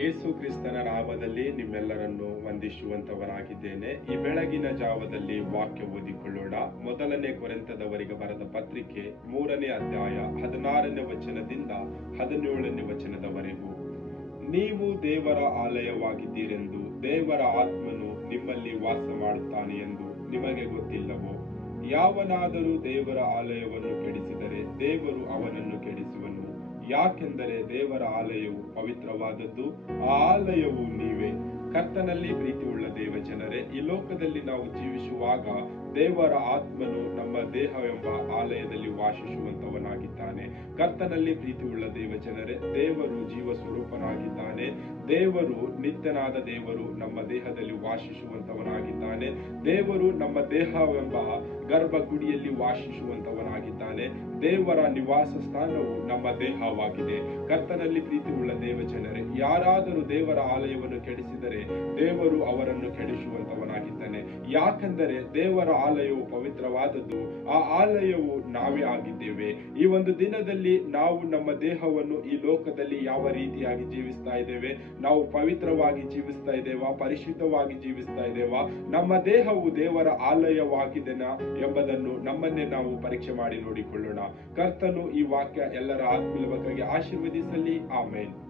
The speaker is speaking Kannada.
ಯೇಸು ಕ್ರಿಸ್ತನ ನಾಮದಲ್ಲಿ ನಿಮ್ಮೆಲ್ಲರನ್ನು ವಂದಿಸುವಂತವನಾಗಿದ್ದೇನೆ ಈ ಬೆಳಗಿನ ಜಾವದಲ್ಲಿ ವಾಕ್ಯ ಓದಿಕೊಳ್ಳೋಣ. ಮೊದಲನೇ ಕೊರೆಂತದವರಿಗೆ ಬರೆದ ಪತ್ರಿಕೆ ಮೂರನೇ ಅಧ್ಯಾಯ ಹದಿನಾರನೇ ವಚನದಿಂದ ಹದಿನೇಳನೇ ವಚನದವರೆಗೂ. ನೀವು ದೇವರ ಆಲಯವಾಗಿದ್ದೀರೆಂದು, ದೇವರ ಆತ್ಮನು ನಿಮ್ಮಲ್ಲಿ ವಾಸ ಮಾಡುತ್ತಾನೆ ಎಂದು ನಿಮಗೆ ಗೊತ್ತಿಲ್ಲವೋ? ಯಾವನಾದರೂ ದೇವರ ಆಲಯವನ್ನು ಕೆಡಿಸಿದರೆ ದೇವರು ಅವನನ್ನು ಕೆಡಿಸುವನು. ಯಾಕೆಂದರೆ ದೇವರ ಆಲಯವು ಪವಿತ್ರವಾದದ್ದು, ಆ ಆಲಯವು ನೀವೇ. ಕರ್ತನಲ್ಲಿ ಪ್ರೀತಿಯುಳ್ಳ ದೇವ ಜನರೇ ಈ ಲೋಕದಲ್ಲಿ ನಾವು ಜೀವಿಸುವಾಗ ದೇವರ ಆತ್ಮನು ನಮ್ಮ ದೇಹವೆಂಬ ಆಲಯದಲ್ಲಿ ವಾಸಿಸುವಂತವನಾಗಿದ್ದಾನೆ ಕರ್ತನಲ್ಲಿ ಪ್ರೀತಿಯುಳ್ಳ ದೇವ ಜನರೇ ದೇವರು ಜೀವ ಸ್ವರೂಪನಾಗಿದ್ದಾನೆ ದೇವರು ನಿತ್ಯನಾದ ದೇವರು ನಮ್ಮ ದೇಹದಲ್ಲಿ ವಾಸಿಸುವಂತವನಾಗಿದ್ದಾನೆ ದೇವರು ನಮ್ಮ ದೇಹವೆಂಬ ಗರ್ಭಗುಡಿಯಲ್ಲಿ ವಾಸಿಸುವಂತವನಾಗಿದ್ದಾನೆ ದೇವರ ನಿವಾಸ ಸ್ಥಾನವು ನಮ್ಮ ದೇಹವಾಗಿದೆ. ಕರ್ತನಲ್ಲಿ ಪ್ರೀತಿ ಉಳ್ಳ ದೇವ ಯಾರಾದರೂ ದೇವರ ಆಲಯವನ್ನು ಕೆಡಿಸಿದರೆ ದೇವರು ಅವರನ್ನು ಕೆಡಿಸುವಂತವನಾಗಿದ್ದಾನೆ ಯಾಕೆಂದರೆ ದೇವರ ಆಲಯವು ಪವಿತ್ರವಾದದ್ದು, ಆ ಆಲಯವು ನಾವೇ ಆಗಿದ್ದೇವೆ. ಈ ಒಂದು ದಿನದಲ್ಲಿ ನಾವು ನಮ್ಮ ದೇಹವನ್ನು ಈ ಲೋಕದಲ್ಲಿ ಯಾವ ರೀತಿಯಾಗಿ ಜೀವಿಸ್ತಾ ಇದ್ದೇವೆ? ನಾವು ಪವಿತ್ರವಾಗಿ ಜೀವಿಸ್ತಾ ಇದ್ದೇವಾ? ಪರಿಶುದ್ಧವಾಗಿ ಜೀವಿಸ್ತಾ ಇದ್ದೇವಾ? ನಮ್ಮ ದೇಹವು ದೇವರ ಆಲಯವಾಗಿದೆನಾ ಎಂಬುದನ್ನು ನಮ್ಮನ್ನೇ ನಾವು ಪರೀಕ್ಷೆ ಮಾಡಿ ನೋಡಿಕೊಳ್ಳೋಣ. ಕರ್ತನು ಈ ವಾಕ್ಯ ಎಲ್ಲರ ಆತ್ಮೀಯ ಬಗ್ಗೆ ಆಶೀರ್ವದಿಸಲಿ. ಆಮೇಲೆ